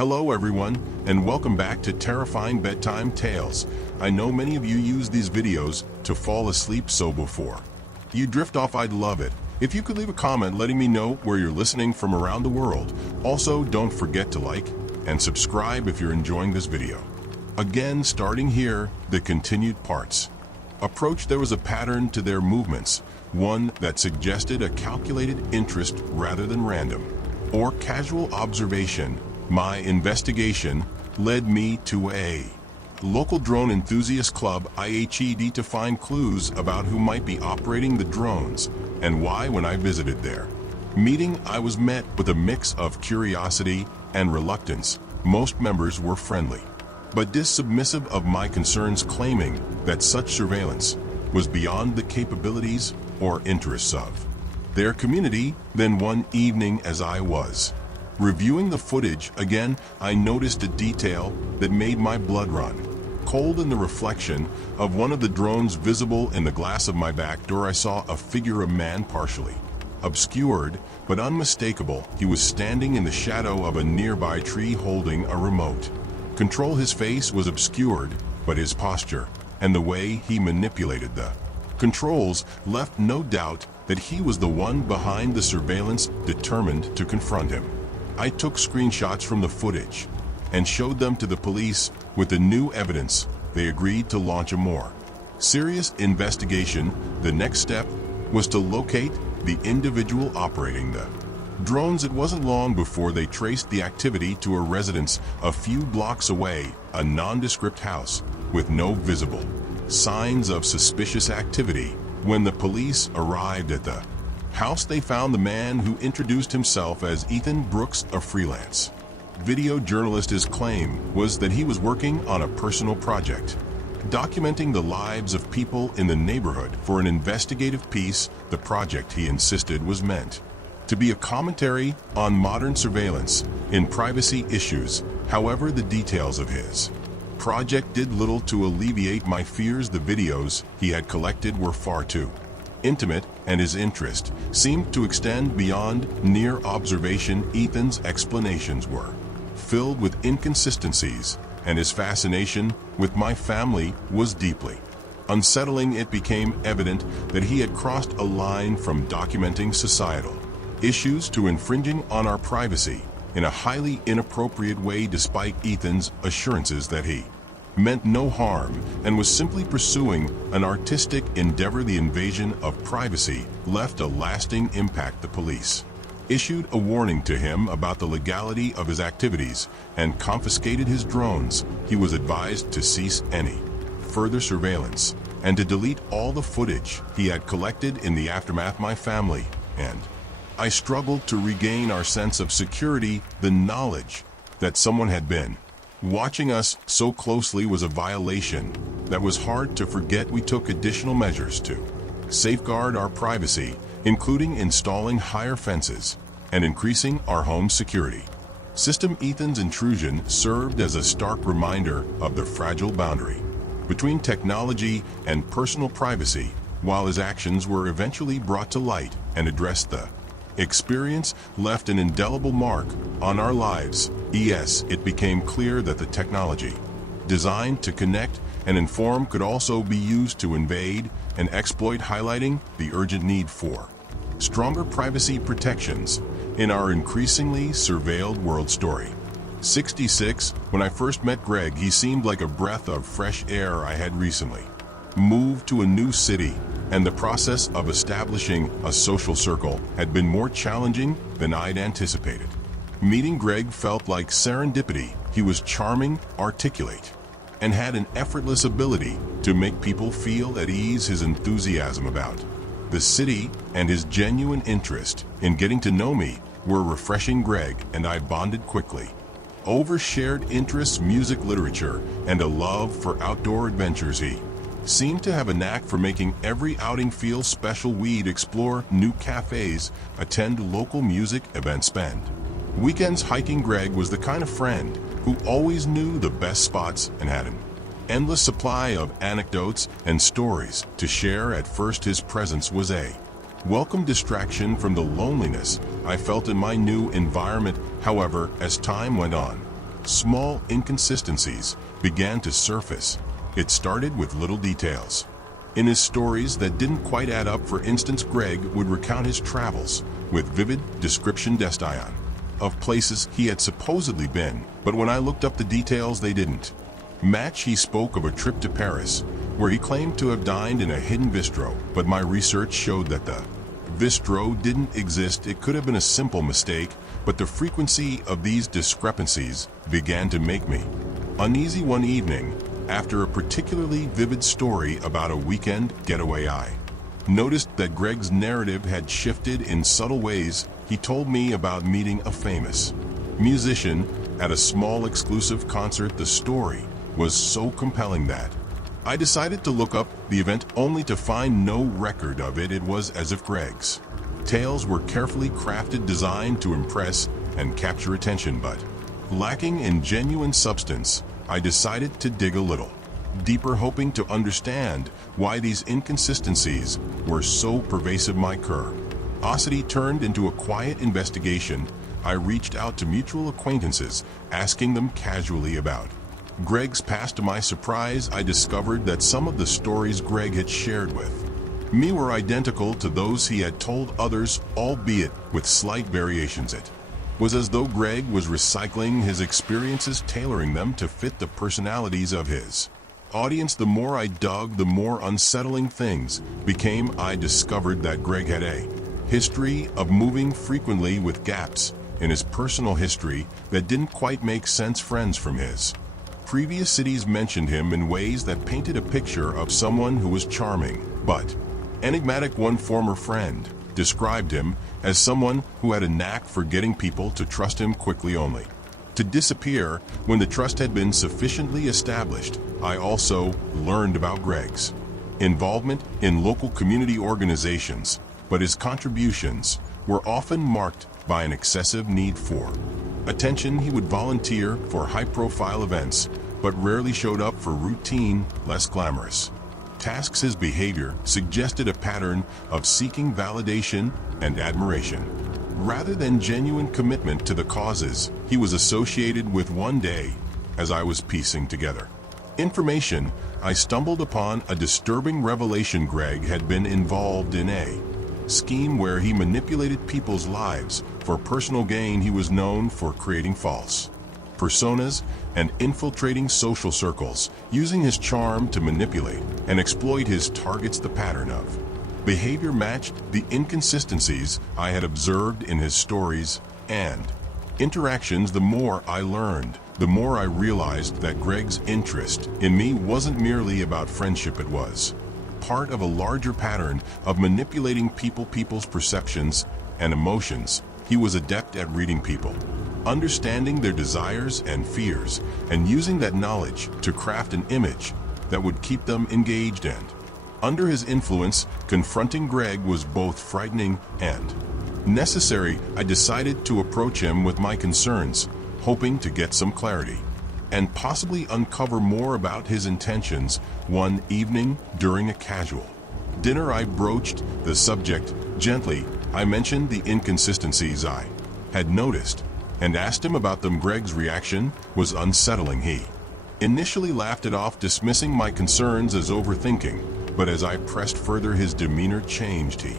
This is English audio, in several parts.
Hello everyone, and welcome back to Terrifying Bedtime Tales. I know many of you use these videos to fall asleep, so before you drift off, I'd love it if you could leave a comment letting me know where you're listening from around the world. Also, don't forget to like and subscribe if you're enjoying this video. Again, starting here, the continued parts. Approach, there was a pattern to their movements, one that suggested a calculated interest rather than random or casual observation. My investigation led me to a local drone enthusiast club IHED to find clues about who might be operating the drones and why. When I visited their meeting, I was met with a mix of curiosity and reluctance. Most members were friendly, but dismissive of my concerns, claiming that such surveillance was beyond the capabilities or interests of their community. Then one evening, as I was reviewing the footage again, I noticed a detail that made my blood run cold. In the reflection of one of the drones visible in the glass of my back door, I saw a figure, a man partially obscured but unmistakable. He was standing in the shadow of a nearby tree holding a remote control. His face was obscured, but his posture and the way he manipulated the controls left no doubt that he was the one behind the surveillance, determined to confront him. I took screenshots from the footage and showed them to the police. With the new evidence, they agreed to launch a more serious investigation. The next step was to locate the individual operating the drones. It wasn't long before they traced the activity to a residence a few blocks away, a nondescript house with no visible signs of suspicious activity. When the police arrived at the house, they found the man who introduced himself as Ethan Brooks, a freelance video journalist. His claim was that he was working on a personal project, documenting the lives of people in the neighborhood for an investigative piece. The project, he insisted, was meant to be a commentary on modern surveillance in privacy issues. However, the details of his project did little to alleviate my fears. The videos he had collected were far too intimate, and his interest seemed to extend beyond near observation. Ethan's explanations were filled with inconsistencies, and his fascination with my family was deeply unsettling. It became evident that he had crossed a line from documenting societal issues to infringing on our privacy in a highly inappropriate way. Despite Ethan's assurances that he meant no harm and was simply pursuing an artistic endeavor, the invasion of privacy left a lasting impact. The police issued a warning to him about the legality of his activities and confiscated his drones. He was advised to cease any further surveillance and to delete all the footage he had collected. In the aftermath, my family and I struggled to regain our sense of security. The knowledge that someone had been watching us so closely was a violation that was hard to forget. We took additional measures to safeguard our privacy, including installing higher fences and increasing our home security system. Ethan's intrusion served as a stark reminder of the fragile boundary between technology and personal privacy. While his actions were eventually brought to light and addressed, the experience left an indelible mark on our lives. Yes, it became clear that the technology designed to connect and inform could also be used to invade and exploit, highlighting the urgent need for stronger privacy protections in our increasingly surveilled world. Story 66. When I first met Greg, he seemed like a breath of fresh air. I had recently moved to a new city, and the process of establishing a social circle had been more challenging than I'd anticipated. Meeting Greg felt like serendipity. He was charming, articulate, and had an effortless ability to make people feel at ease. His enthusiasm about the city and his genuine interest in getting to know me were refreshing. Greg and I bonded quickly over shared interests, music, literature, and a love for outdoor adventures. He seemed to have a knack for making every outing feel special. We'd explore new cafes, attend local music events, spend weekends hiking. Greg was the kind of friend who always knew the best spots and had an endless supply of anecdotes and stories to share. At first, his presence was a welcome distraction from the loneliness I felt in my new environment. However, as time went on, small inconsistencies began to surface. It started with little details. In his stories that didn't quite add up, for instance, Greg would recount his travels with vivid description of places he had supposedly been, but when I looked up the details, they didn't match. He spoke of a trip to Paris where he claimed to have dined in a hidden bistro, but my research showed that the bistro didn't exist. It could have been a simple mistake, but the frequency of these discrepancies began to make me uneasy. One evening, after a particularly vivid story about a weekend getaway, I noticed that Greg's narrative had shifted in subtle ways. He told me about meeting a famous musician at a small exclusive concert. The story was so compelling that I decided to look up the event, only to find no record of it. It was as if Greg's tales were carefully crafted, designed to impress and capture attention, but lacking in genuine substance. I decided to dig a little deeper, hoping to understand why these inconsistencies were so pervasive. My curiosity turned into a quiet investigation. I reached out to mutual acquaintances, asking them casually about Greg's past. To my surprise, I discovered that some of the stories Greg had shared with me were identical to those he had told others, albeit with slight variations. It was as though Greg was recycling his experiences, tailoring them to fit the personalities of his audience. The more I dug, the more unsettling things became. I discovered that Greg had a history of moving frequently, with gaps in his personal history that didn't quite make sense. Friends from his previous cities mentioned him in ways that painted a picture of someone who was charming but enigmatic. One former friend described him as someone who had a knack for getting people to trust him quickly, only to disappear when the trust had been sufficiently established. I also learned about Greg's involvement in local community organizations, but his contributions were often marked by an excessive need for attention. He would volunteer for high-profile events, but rarely showed up for routine, less glamorous tasks. His behavior suggested a pattern of seeking validation and admiration, rather than genuine commitment to the causes he was associated with. One day, as I was piecing together information, I stumbled upon a disturbing revelation. Greg had been involved in a scheme where he manipulated people's lives for personal gain. He was known for creating false personas and infiltrating social circles, using his charm to manipulate and exploit his targets. The pattern of behavior matched the inconsistencies I had observed in his stories and interactions. The more I learned, the more I realized that Greg's interest in me wasn't merely about friendship. It was part of a larger pattern of manipulating people's perceptions and emotions. He was adept at reading people, understanding their desires and fears, and using that knowledge to craft an image that would keep them engaged. And under his influence, confronting Greg was both frightening and necessary. I decided to approach him with my concerns, hoping to get some clarity and possibly uncover more about his intentions. One evening, during a casual dinner, I broached the subject gently. I mentioned the inconsistencies I had noticed and asked him about them. Greg's reaction was unsettling. He initially laughed it off, dismissing my concerns as overthinking, but as I pressed further, his demeanor changed. He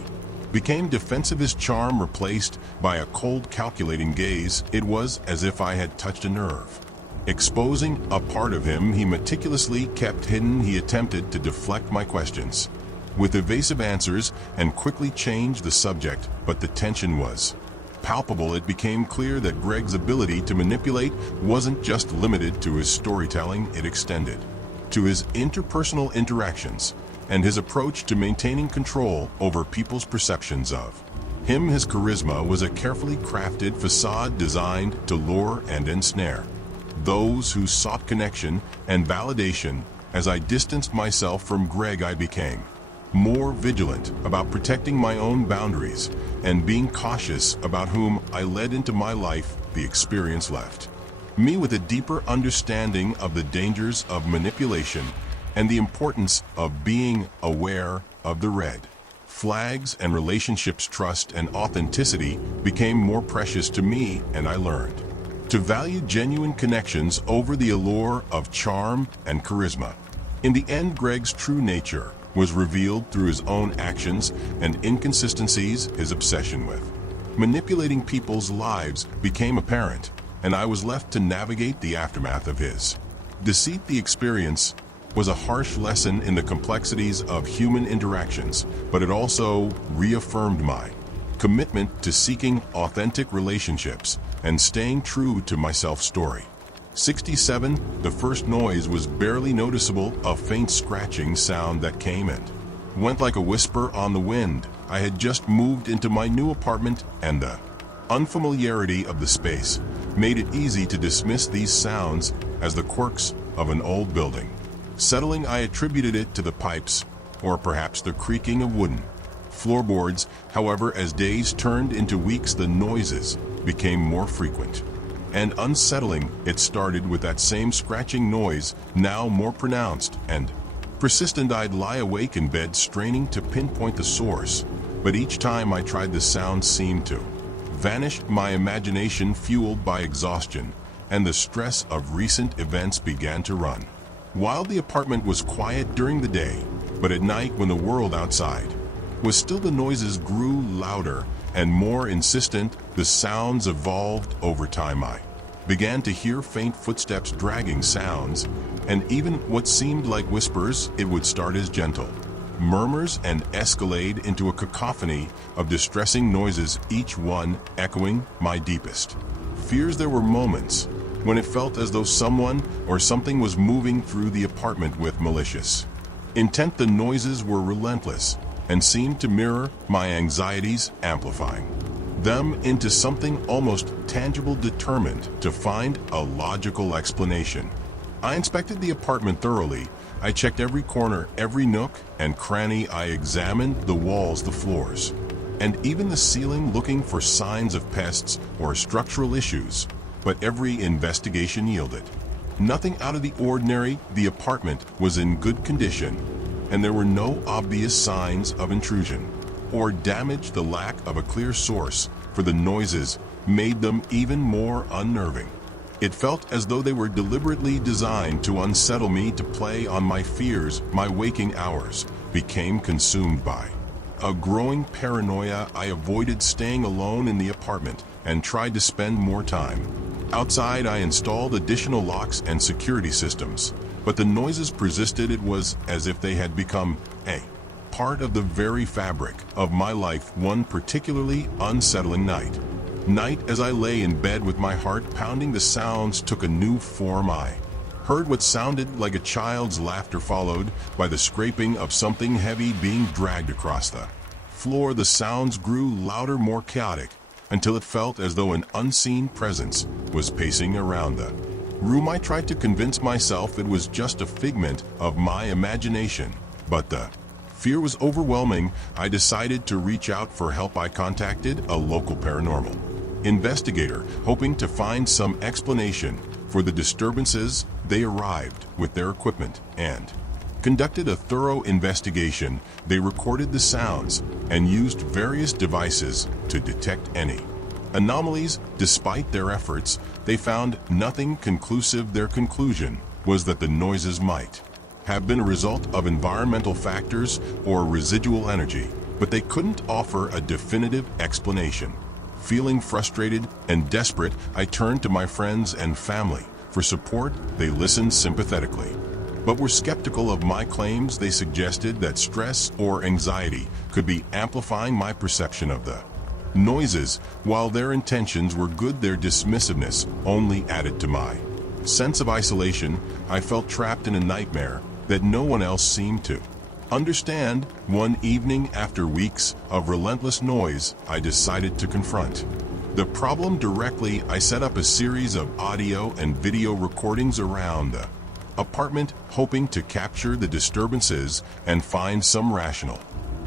became defensive, his charm replaced by a cold, calculating gaze. It was as if I had touched a nerve, exposing a part of him he meticulously kept hidden. He attempted to deflect my questions with evasive answers and quickly changed the subject, but the tension was palpable. It became clear that Greg's ability to manipulate wasn't just limited to his storytelling. It extended to his interpersonal interactions and his approach to maintaining control over people's perceptions of him. His charisma was a carefully crafted facade designed to lure and ensnare those who sought connection and validation. As I distanced myself from Greg, I became more vigilant about protecting my own boundaries and being cautious about whom I led into my life. The experience left me with a deeper understanding of the dangers of manipulation and the importance of being aware of the red flags and relationships. Trust and authenticity became more precious to me, and I learned to value genuine connections over the allure of charm and charisma. In the end, Greg's true nature was revealed through his own actions and inconsistencies his obsession with. Manipulating people's lives became apparent, and I was left to navigate the aftermath of his deceit. The experience was a harsh lesson in the complexities of human interactions, but it also reaffirmed my commitment to seeking authentic relationships and staying true to my self-story. 67. The first noise was barely noticeable, a faint scratching sound that came and went like a whisper on the wind. I had just moved into my new apartment, and the unfamiliarity of the space made it easy to dismiss these sounds as the quirks of an old building. Settling, I attributed it to the pipes, or perhaps the creaking of wooden floorboards. However, as days turned into weeks, the noises became more frequent and unsettling. It started with that same scratching noise, now more pronounced and persistent. I'd lie awake in bed, straining to pinpoint the source, but each time I tried, the sound seemed to vanish. My imagination, fueled by exhaustion and the stress of recent events, began to run. While the apartment was quiet during the day, but at night, when the world outside was still, the noises grew louder and more insistent. The sounds evolved over time. I began to hear faint footsteps, dragging sounds, and even what seemed like whispers. It would start as gentle murmurs and escalate into a cacophony of distressing noises, each one echoing my deepest fears. There were moments when it felt as though someone or something was moving through the apartment with malicious intent. The noises were relentless and seemed to mirror my anxieties, amplifying them into something almost tangible. Determined to find a logical explanation, I inspected the apartment thoroughly. I checked every corner, every nook and cranny. I examined the walls, the floors, and even the ceiling, looking for signs of pests or structural issues. But every investigation yielded nothing out of the ordinary. The apartment was in good condition, and there were no obvious signs of intrusion or damage. The lack of a clear source for the noises made them even more unnerving. It felt as though they were deliberately designed to unsettle me, to play on my fears. My waking hours became consumed by a growing paranoia. I avoided staying alone in the apartment and tried to spend more time outside. I installed additional locks and security systems, but the noises persisted. It was as if they had become a part of the very fabric of my life. One particularly unsettling night, as I lay in bed with my heart pounding, the sounds took a new form. I heard what sounded like a child's laughter, followed by the scraping of something heavy being dragged across the floor. The sounds grew louder, more chaotic, until it felt as though an unseen presence was pacing around the room. I tried to convince myself it was just a figment of my imagination, but the fear was overwhelming. I decided to reach out for help. I contacted a local paranormal investigator, hoping to find some explanation for the disturbances. They arrived with their equipment and conducted a thorough investigation. They recorded the sounds and used various devices to detect any anomalies. Despite their efforts, they found nothing conclusive. Their conclusion was that the noises might have been a result of environmental factors or residual energy, but they couldn't offer a definitive explanation. Feeling frustrated and desperate, I turned to my friends and family for support. They listened sympathetically, but were skeptical of my claims. They suggested that stress or anxiety could be amplifying my perception of the noises. While their intentions were good, their dismissiveness only added to my sense of isolation. I felt trapped in a nightmare that no one else seemed to understand. One evening, after weeks of relentless noise, I decided to confront the problem directly. I set up a series of audio and video recordings around the apartment, hoping to capture the disturbances and find some rational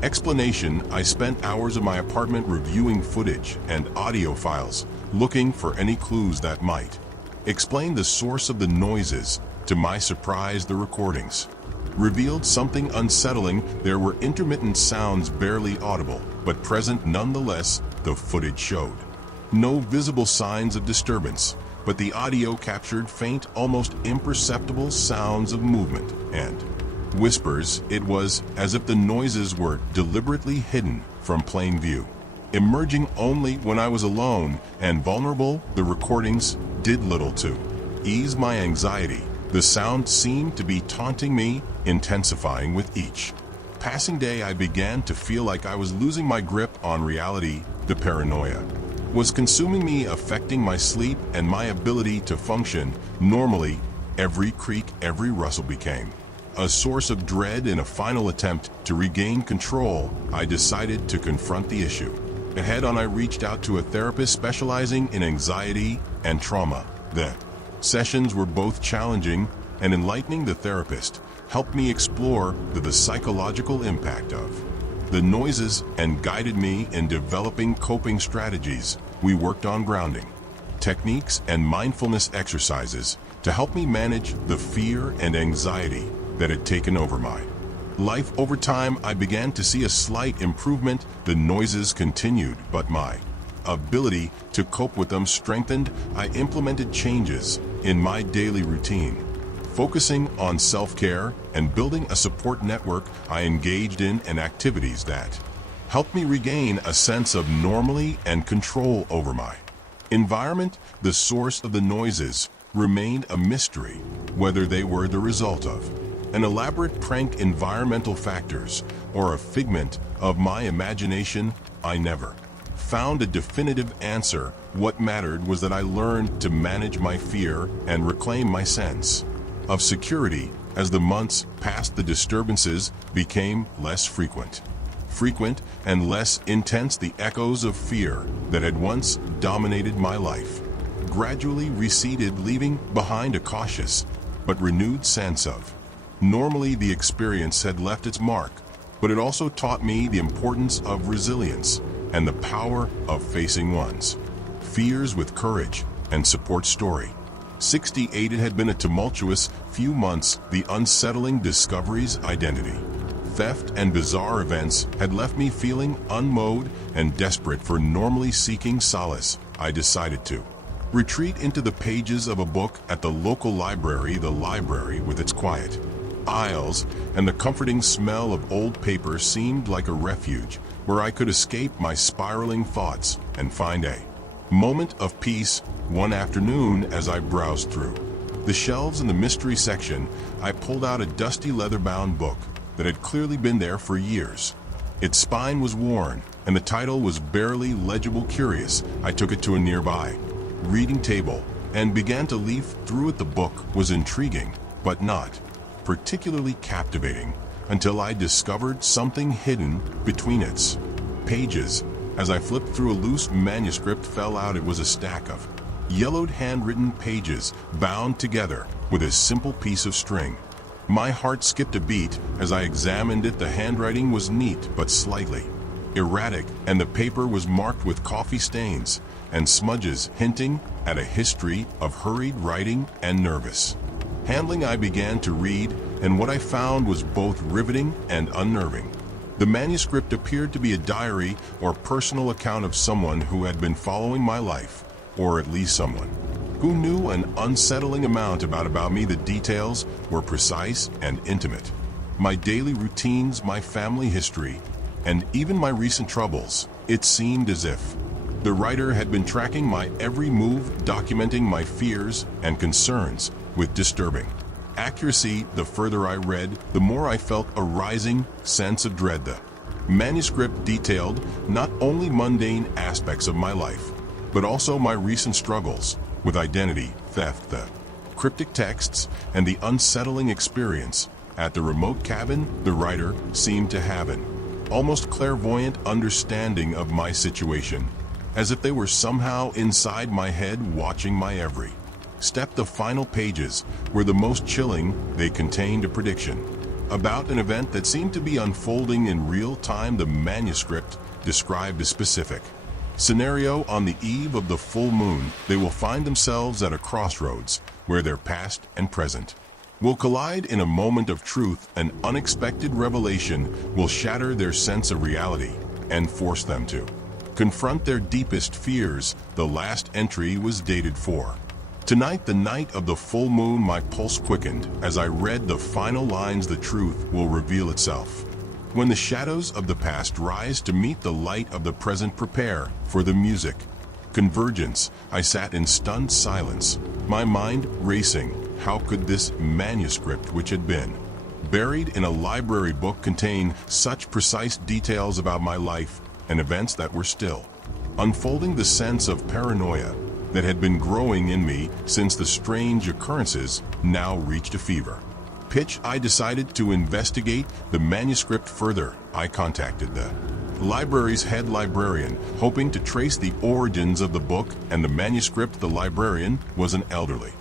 explanation. I spent hours in my apartment reviewing footage and audio files, looking for any clues that might explain the source of the noises. To my surprise, the recordings revealed something unsettling. There were intermittent sounds, barely audible, but present nonetheless. The footage showed no visible signs of disturbance, but the audio captured faint, almost imperceptible sounds of movement and whispers. It was as if the noises were deliberately hidden from plain view. Emerging only when I was alone and vulnerable, the recordings did little to ease my anxiety. The sound seemed to be taunting me, intensifying with each passing day. I began to feel like I was losing my grip on reality. The paranoia was consuming me, affecting my sleep and my ability to function normally. Every creak, every rustle became a source of dread. In a final attempt to regain control, I decided to confront the issue head-on. I reached out to a therapist specializing in anxiety and trauma. The sessions were both challenging and enlightening. The therapist helped me explore the psychological impact of the noises and guided me in developing coping strategies. We worked on grounding techniques and mindfulness exercises to help me manage the fear and anxiety that had taken over my life. Over time, I began to see a slight improvement. The noises continued, but my ability to cope with them strengthened. I implemented changes in my daily routine, focusing on self-care and building a support network. I engaged in activities that helped me regain a sense of normalcy and control over my environment. The source of the noises remained a mystery, whether they were the result of an elaborate prank, environmental factors, or a figment of my imagination. I never found a definitive answer. What mattered was that I learned to manage my fear and reclaim my sense of security. As the months passed, the disturbances became less frequent and less intense. The echoes of fear that had once dominated my life gradually receded, leaving behind a cautious but renewed sense of normally. The experience had left its mark, but it also taught me the importance of resilience and the power of facing one's fears with courage and support. Story 68. It had been a tumultuous few months. The unsettling discoveries, identity theft, and bizarre events had left me feeling unmoored and desperate for normally seeking solace. I decided to retreat into the pages of a book at the local library. The library, with its quiet aisles and the comforting smell of old paper, seemed like a refuge where I could escape my spiraling thoughts and find a moment of peace. One afternoon, as I browsed through the shelves in the mystery section, I pulled out a dusty leather-bound book that had clearly been there for years. Its spine was worn, and the title was barely legible. Curious, I took it to a nearby reading table and began to leaf through it. The book was intriguing, but not particularly captivating, until I discovered something hidden between its pages. As I flipped through, a loose manuscript fell out. It was a stack of yellowed handwritten pages bound together with a simple piece of string. My heart skipped a beat as I examined it. The handwriting was neat but slightly erratic, and the paper was marked with coffee stains and smudges, hinting at a history of hurried writing and nervous handling. I began to read, and what I found was both riveting and unnerving. The manuscript appeared to be a diary or personal account of someone who had been following my life, or at least someone who knew an unsettling amount about me. The details were precise and intimate. My daily routines, my family history, and even my recent troubles. It seemed as if the writer had been tracking my every move, documenting my fears and concerns with disturbing accuracy. The further I read, the more I felt a rising sense of dread. The manuscript detailed not only mundane aspects of my life, but also my recent struggles with identity theft, the cryptic texts, and the unsettling experience at the remote cabin. The writer seemed to have an almost clairvoyant understanding of my situation, as if they were somehow inside my head, watching my every step. The final pages were the most chilling. They contained a prediction about an event that seemed to be unfolding in real time. The manuscript described a specific scenario. On the eve of the full moon, they will find themselves at a crossroads where their past and present will collide in a moment of truth. An unexpected revelation will shatter their sense of reality and force them to confront their deepest fears. The last entry was dated 4 Tonight, the night of the full moon, my pulse quickened as I read the final lines. The truth will reveal itself. When the shadows of the past rise to meet the light of the present, prepare for the music. Convergence. I sat in stunned silence, my mind racing. How could this manuscript, which had been buried in a library book, contain such precise details about my life and events that were still unfolding? The sense of paranoia that had been growing in me since the strange occurrences now reached a fever pitch. I decided to investigate the manuscript further. I contacted the library's head librarian, hoping to trace the origins of the book and the manuscript. The librarian was an elderly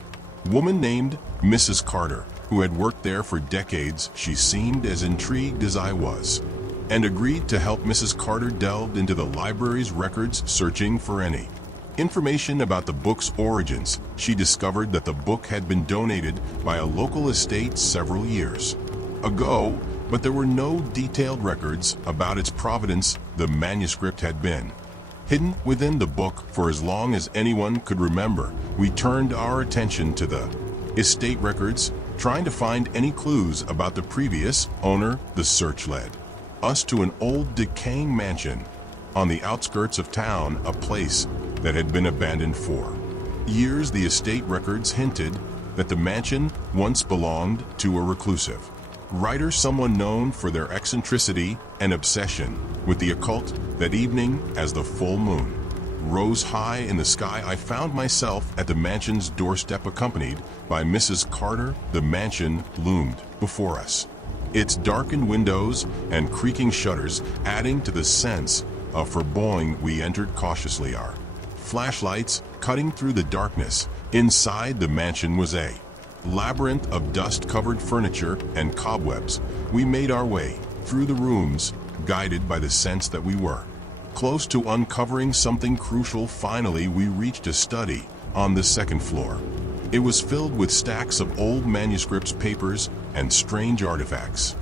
woman named Mrs. Carter, who had worked there for decades. She seemed as intrigued as I was, and agreed to help. Mrs. Carter delved into the library's records, searching for any information about the book's origins. She discovered that the book had been donated by a local estate several years ago, but there were no detailed records about its provenance. The manuscript had been hidden within the book for as long as anyone could remember. We turned our attention to the estate records, trying to find any clues about the previous owner. The search led us to an old decaying mansion on the outskirts of town, a place that had been abandoned for years. The estate records hinted that the mansion once belonged to a reclusive writer, someone known for their eccentricity and obsession with the occult. That evening, as the full moon rose high in the sky, I found myself at the mansion's doorstep, accompanied by Mrs. Carter. The mansion loomed before us, its darkened windows and creaking shutters adding to the sense of foreboding. We entered cautiously, our flashlights cutting through the darkness. Inside the mansion was a labyrinth of dust-covered furniture and cobwebs. We made our way through the rooms, guided by the sense that we were close to uncovering something crucial. Finally, we reached a study on the second floor. It was filled with stacks of old manuscripts, papers, and strange artifacts.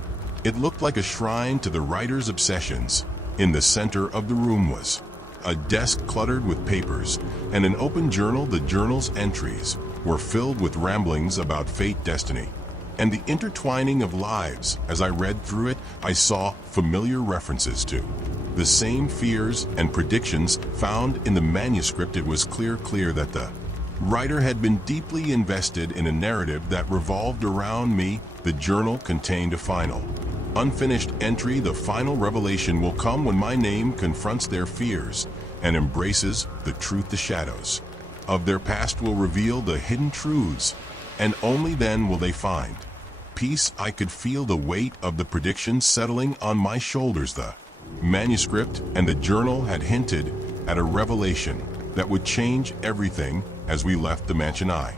It looked like a shrine to the writer's obsessions. In the center of the room was a desk cluttered with papers and an open journal. The journal's entries were filled with ramblings about fate, destiny, and the intertwining of lives. As I read through it, I saw familiar references to the same fears and predictions found in the manuscript. It was clear that the writer had been deeply invested in a narrative that revolved around me. The journal contained a final, unfinished entry. The final revelation will come when my name confronts their fears and embraces the truth. The shadows of their past will reveal the hidden truths, and only then will they find peace. I could feel the weight of the predictions settling on my shoulders. The manuscript and the journal had hinted at a revelation that would change everything. As we left the mansion, I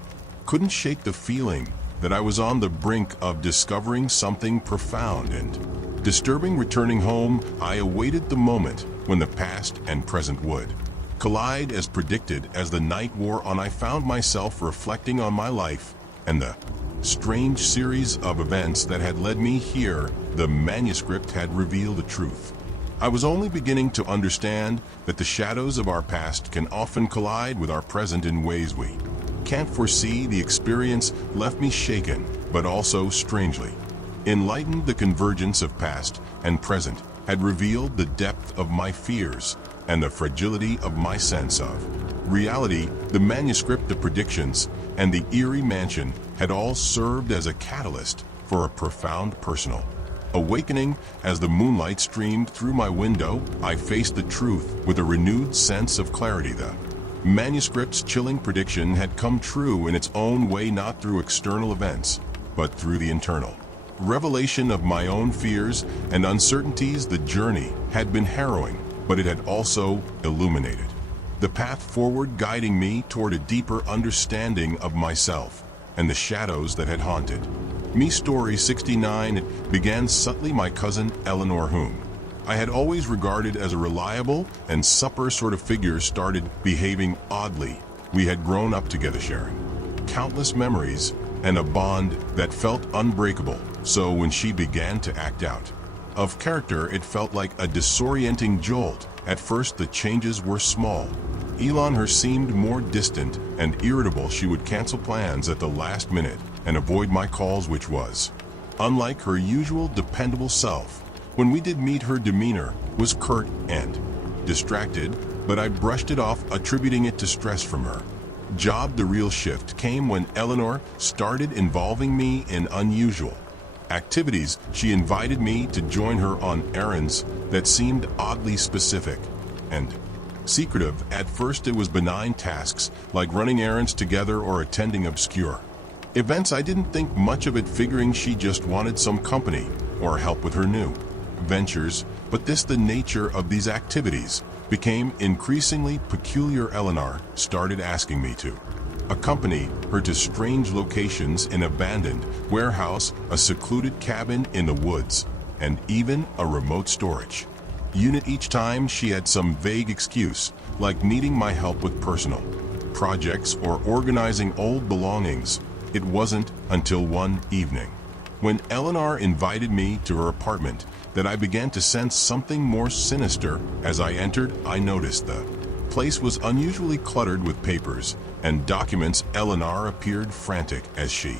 couldn't shake the feeling that I was on the brink of discovering something profound and disturbing. Returning home, I awaited the moment when the past and present would collide. As predicted, as the night wore on, I found myself reflecting on my life and the strange series of events that had led me here. The manuscript had revealed the truth. I was only beginning to understand that the shadows of our past can often collide with our present in ways we can't foresee. The experience left me shaken, but also strangely enlightened. The convergence of past and present had revealed the depth of my fears and the fragility of my sense of reality. The manuscript, the predictions, and the eerie mansion had all served as a catalyst for a profound personal awakening. As the moonlight streamed through my window, I faced the truth with a renewed sense of clarity. The manuscript's chilling prediction had come true in its own way, not through external events, but through the internal revelation of my own fears and uncertainties. The journey had been harrowing, but it had also illuminated the path forward, guiding me toward a deeper understanding of myself and the shadows that had haunted me. Story 69. It began subtly. My cousin Eleanor, whom I had always regarded as a reliable and supper sort of figure, started behaving oddly. We had grown up together, sharing countless memories and a bond that felt unbreakable. So when she began to act out of character, it felt like a disorienting jolt. At first, the changes were small, Her seemed more distant and irritable. She would cancel plans at the last minute and avoid my calls, which was unlike her usual dependable self. When we did meet, her demeanor was curt and distracted, but I brushed it off, attributing it to stress from her job. The real shift came when Eleanor started involving me in unusual activities. She invited me to join her on errands that seemed oddly specific and secretive. At first it was benign tasks like running errands together or attending obscure events. I didn't think much of it, figuring she just wanted some company or help with her new ventures. But the nature of these activities became increasingly peculiar. Eleanor started asking me to accompany her to strange locations: an abandoned warehouse, a secluded cabin in the woods, and even a remote storage unit. Each time she had some vague excuse, like needing my help with personal projects or organizing old belongings. It wasn't until one evening, when Eleanor invited me to her apartment, that I began to sense something more sinister. As I entered, I noticed the place was unusually cluttered with papers and documents. Eleanor appeared frantic as she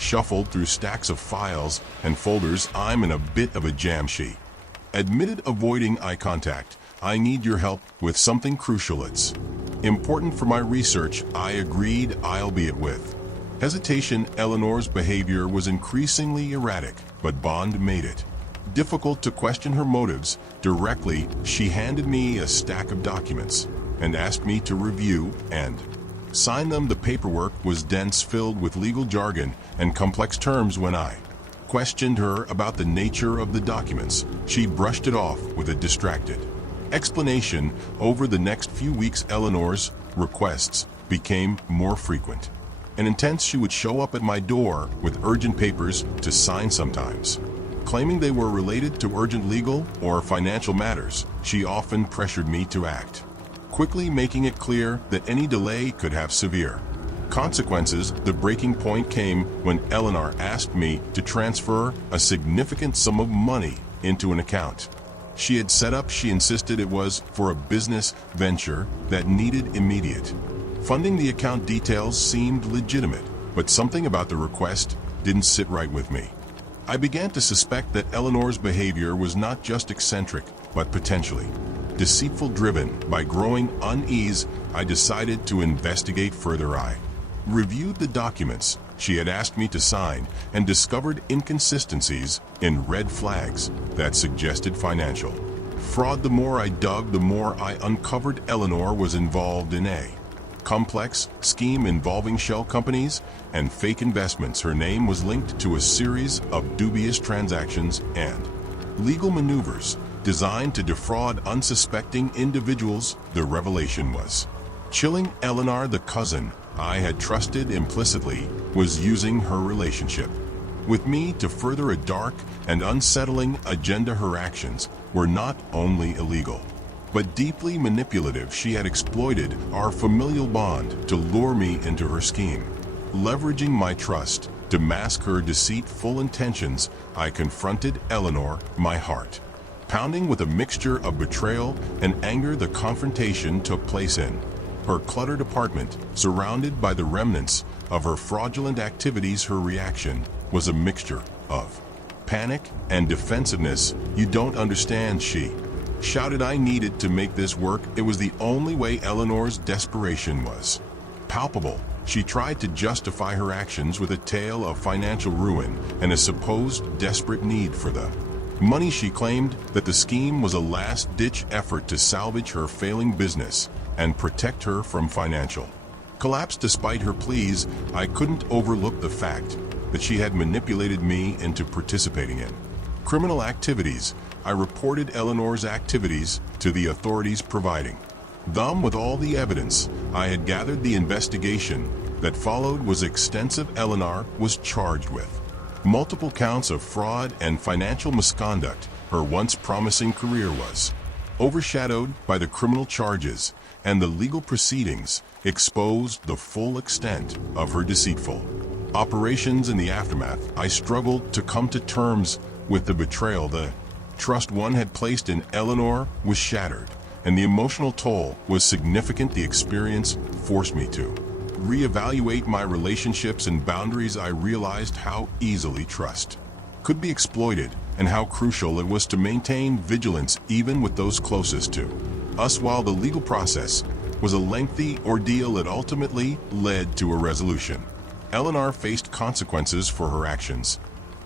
shuffled through stacks of files and folders. I'm in a bit of a jam, she admitted, avoiding eye contact. I need your help with something crucial. It's important for my research. I agreed, albeit with hesitation. Eleanor's behavior was increasingly erratic, but Bond made it difficult to question her motives directly. She handed me a stack of documents and asked me to review and sign them. The paperwork was dense, filled with legal jargon and complex terms. When I questioned her about the nature of the documents, she brushed it off with a distracted explanation. Over the next few weeks, Eleanor's requests became more frequent and intense. She would show up at my door with urgent papers to sign, sometimes claiming they were related to urgent legal or financial matters. She often pressured me to act quickly, making it clear that any delay could have severe consequences. The breaking point came when Eleanor asked me to transfer a significant sum of money into an account she had set up. She insisted it was for a business venture that needed immediate funding. The account details seemed legitimate, but something about the request didn't sit right with me. I began to suspect that Eleanor's behavior was not just eccentric, but potentially deceitful. Driven by growing unease, I decided to investigate further. I reviewed the documents she had asked me to sign and discovered inconsistencies in red flags that suggested financial fraud. The more I dug, the more I uncovered Eleanor was involved in a complex scheme involving shell companies and fake investments. Her name was linked to a series of dubious transactions and legal maneuvers designed to defraud unsuspecting individuals. The revelation was chilling. Eleanor, the cousin I had trusted implicitly, was using her relationship with me to further a dark and unsettling agenda. Her actions were not only illegal, but deeply manipulative. She had exploited our familial bond to lure me into her scheme, leveraging my trust to mask her deceitful intentions. I confronted Eleanor, my heart pounding with a mixture of betrayal and anger. The confrontation took place in her cluttered apartment, surrounded by the remnants of her fraudulent activities. Her reaction was a mixture of panic and defensiveness. You don't understand, she shouted. I needed to make this work. It was the only way. Eleanor's desperation was palpable. She tried to justify her actions with a tale of financial ruin and a supposed desperate need for the money. She claimed that the scheme was a last-ditch effort to salvage her failing business and protect her from financial collapse. Despite her pleas, I couldn't overlook the fact that she had manipulated me into participating in criminal activities. I reported Eleanor's activities to the authorities, providing them with all the evidence I had gathered. The investigation that followed was extensive. Eleanor was charged with multiple counts of fraud and financial misconduct. Her once promising career was overshadowed by the criminal charges, and the legal proceedings exposed the full extent of her deceitful operations. In the aftermath, I struggled to come to terms with the betrayal. The trust one had placed in Eleanor was shattered, and the emotional toll was significant. The experience forced me to reevaluate my relationships and boundaries. I realized how easily trust could be exploited and how crucial it was to maintain vigilance even with those closest to us. While the legal process was a lengthy ordeal, it ultimately led to a resolution. Eleanor faced consequences for her actions,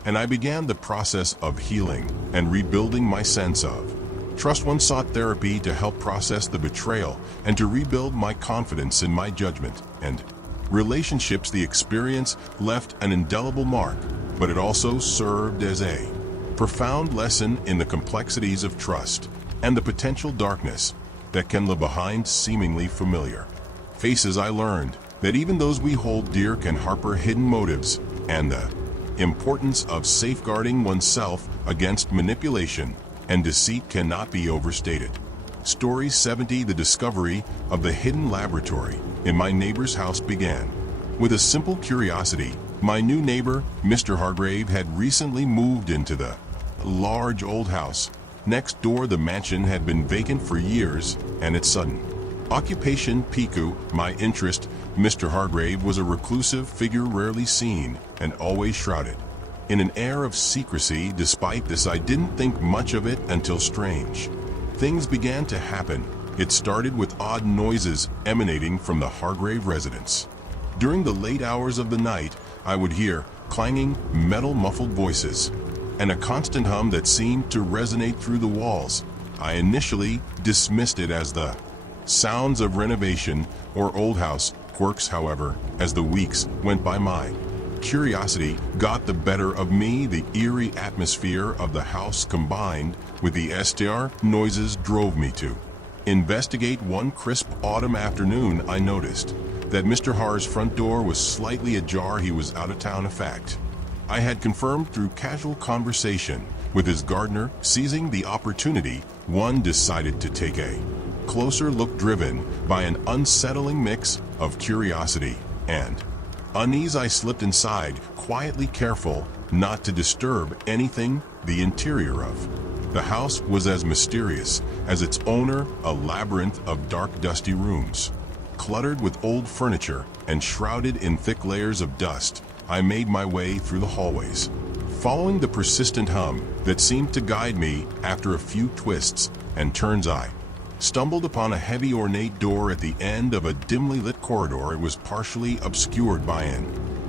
and I began the process of healing and rebuilding my sense of trust. One sought therapy to help process the betrayal and to rebuild my confidence in my judgment and relationships. The experience left an indelible mark, but it also served as a profound lesson in the complexities of trust and the potential darkness that can live behind seemingly familiar faces. I learned that even those we hold dear can harbor hidden motives, and the importance of safeguarding oneself against manipulation and deceit cannot be overstated. Story 70. The discovery of the hidden laboratory in my neighbor's house began with a simple curiosity. My new neighbor, Mr. Hargrave, had recently moved into the large old house next door. The mansion had been vacant for years, and its sudden occupation piqued my interest. Mr. Hargrave was a reclusive figure, rarely seen and always shrouded in an air of secrecy. Despite this, I didn't think much of it until strange things began to happen. It started with odd noises emanating from the Hargrave residence. During the late hours of the night, I would hear clanging, metal muffled voices and a constant hum that seemed to resonate through the walls. I initially dismissed it as the sounds of renovation or old house quirks. However, as the weeks went by, my curiosity got the better of me. The eerie atmosphere of the house combined with the STR noises drove me to investigate. One crisp autumn afternoon, I noticed that Mr. Har's front door was slightly ajar. He was out of town. A fact I had confirmed through casual conversation with his gardener. Seizing the opportunity, one decided to take a closer look, driven by an unsettling mix of curiosity and unease. I slipped inside, quietly, careful not to disturb anything. The interior of the house was as mysterious as its owner, a labyrinth of dark, dusty rooms, cluttered with old furniture and shrouded in thick layers of dust. I made my way through the hallways, following the persistent hum that seemed to guide me. After a few twists and turns, I stumbled upon a heavy, ornate door at the end of a dimly lit corridor. It was partially obscured by an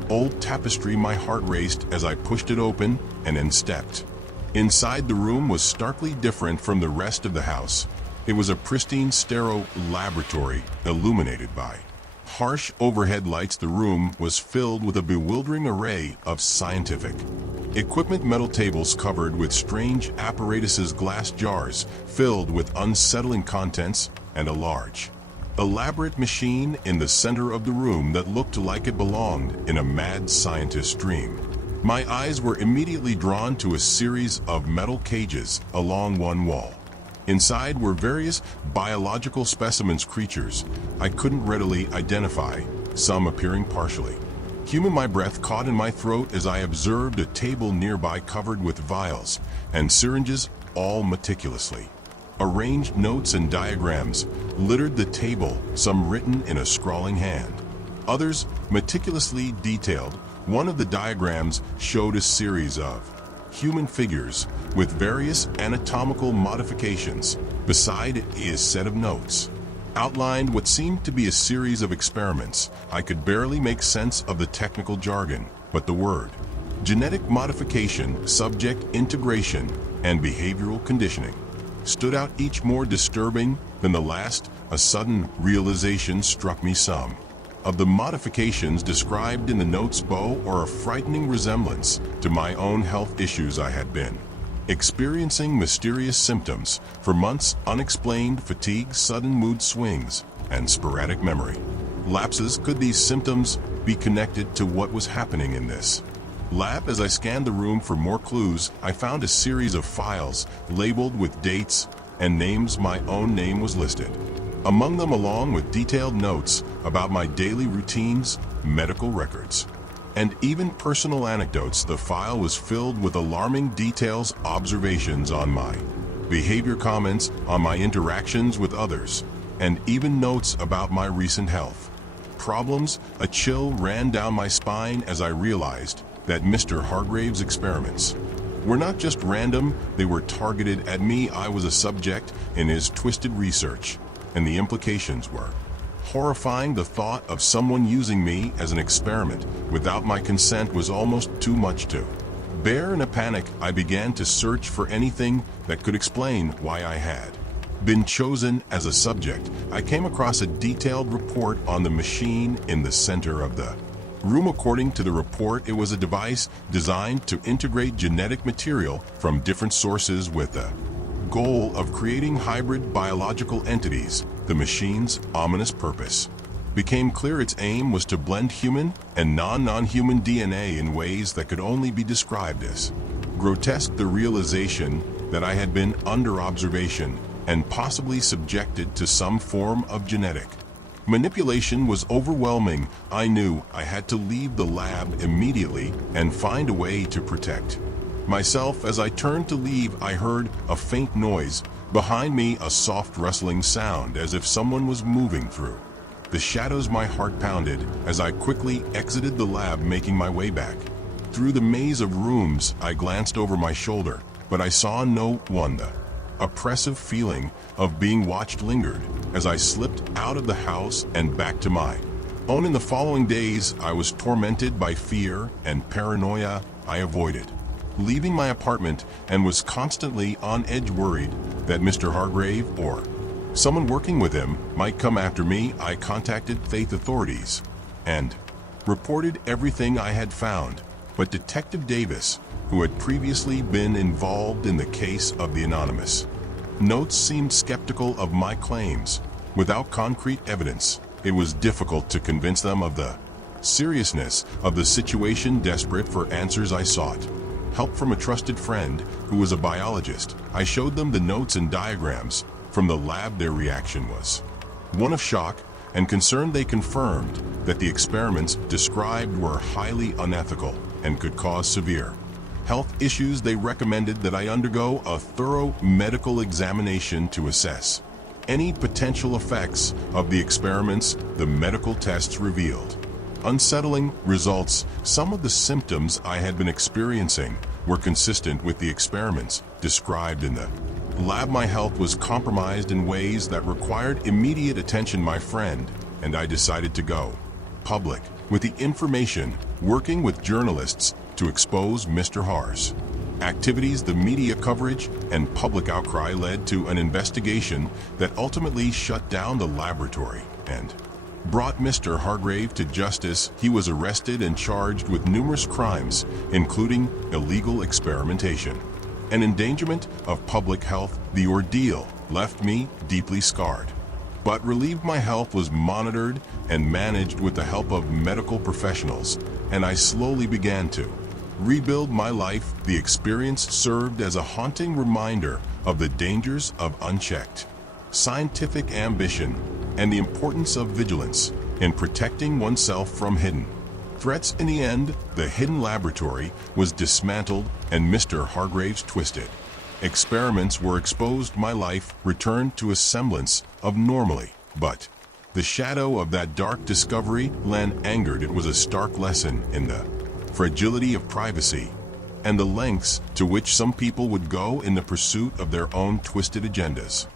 old tapestry. My heart raced as I pushed it open and then stepped inside. The room was starkly different from the rest of the house. It was a pristine, sterile laboratory illuminated by harsh overhead lights. The room was filled with a bewildering array of scientific equipment, metal tables covered with strange apparatuses, glass jars filled with unsettling contents, and a large, elaborate machine in the center of the room that looked like it belonged in a mad scientist's dream. My eyes were immediately drawn to a series of metal cages along one wall. Inside were various biological specimens, creatures I couldn't readily identify, some appearing partially human. My breath caught in my throat as I observed a table nearby covered with vials and syringes, all meticulously arranged. Notes and diagrams littered the table, some written in a scrawling hand, others meticulously detailed. One of the diagrams showed a series of human figures with various anatomical modifications. Beside it, a set of notes outlined what seemed to be a series of experiments. I could barely make sense of the technical jargon, but the word genetic modification, subject integration, and behavioral conditioning stood out, each more disturbing than the last. A sudden realization struck me. Some of the modifications described in the notes bore a frightening resemblance to my own health issues. I had been experiencing mysterious symptoms for months: unexplained fatigue, sudden mood swings, and sporadic memory lapses. Could these symptoms be connected to what was happening in this lab? As I scanned the room for more clues, I found a series of files labeled with dates and names. My own name was listed among them, along with detailed notes about my daily routines, medical records, and even personal anecdotes. The file was filled with alarming details, observations on my behavior comments on my interactions with others, and even notes about my recent health problems. A chill ran down my spine as I realized that Mr. Hargrave's experiments were not just random, they were targeted at me. I was a subject in his twisted research, and the implications were horrifying. The thought of someone using me as an experiment without my consent was almost too much to bear. In a panic, I began to search for anything that could explain why I had been chosen as a subject. I came across a detailed report on the machine in the center of the room. According to the report, it was a device designed to integrate genetic material from different sources with the goal of creating hybrid biological entities. The machine's ominous purpose became clear. Its aim was to blend human and non-human DNA in ways that could only be described as grotesque. The realization that I had been under observation and possibly subjected to some form of genetic manipulation was overwhelming. I knew I had to leave the lab immediately and find a way to protect myself. As I turned to leave, I heard a faint noise behind me, a soft rustling sound as if someone was moving through the shadows. My heart pounded as I quickly exited the lab, making my way back through the maze of rooms. I glanced over my shoulder, but I saw no one. The oppressive feeling of being watched lingered as I slipped out of the house and back to my own. In the following days, I was tormented by fear and paranoia. I avoided leaving my apartment and was constantly on edge, worried that Mr. Hargrave or someone working with him might come after me. I contacted state authorities and reported everything I had found, but Detective Davis, who had previously been involved in the case of the anonymous notes, seemed skeptical of my claims. Without concrete evidence, it was difficult to convince them of the seriousness of the situation. Desperate for answers, I sought help from a trusted friend who was a biologist. I showed them the notes and diagrams from the lab. Their reaction was one of shock and concern. They confirmed that the experiments described were highly unethical and could cause severe health issues. They recommended that I undergo a thorough medical examination to assess any potential effects of the experiments. The medical tests revealed unsettling results. Some of the symptoms I had been experiencing were consistent with the experiments described in the lab. My health was compromised in ways that required immediate attention. My friend and I decided to go public with the information, working with journalists to expose Mr. Har's activities. The media coverage and public outcry led to an investigation that ultimately shut down the laboratory and brought Mr. Hargrave to justice. He was arrested and charged with numerous crimes, including illegal experimentation and endangerment of public health. The ordeal left me deeply scarred, but relieved. My health was monitored and managed with the help of medical professionals, and I slowly began to rebuild my life. The experience served as a haunting reminder of the dangers of unchecked scientific ambition and the importance of vigilance in protecting oneself from hidden threats. In the end, the hidden laboratory was dismantled and Mr. Hargrave's twisted experiments were exposed. My life returned to a semblance of normality, but the shadow of that dark discovery angered. It was a stark lesson in the fragility of privacy and the lengths to which some people would go in the pursuit of their own twisted agendas.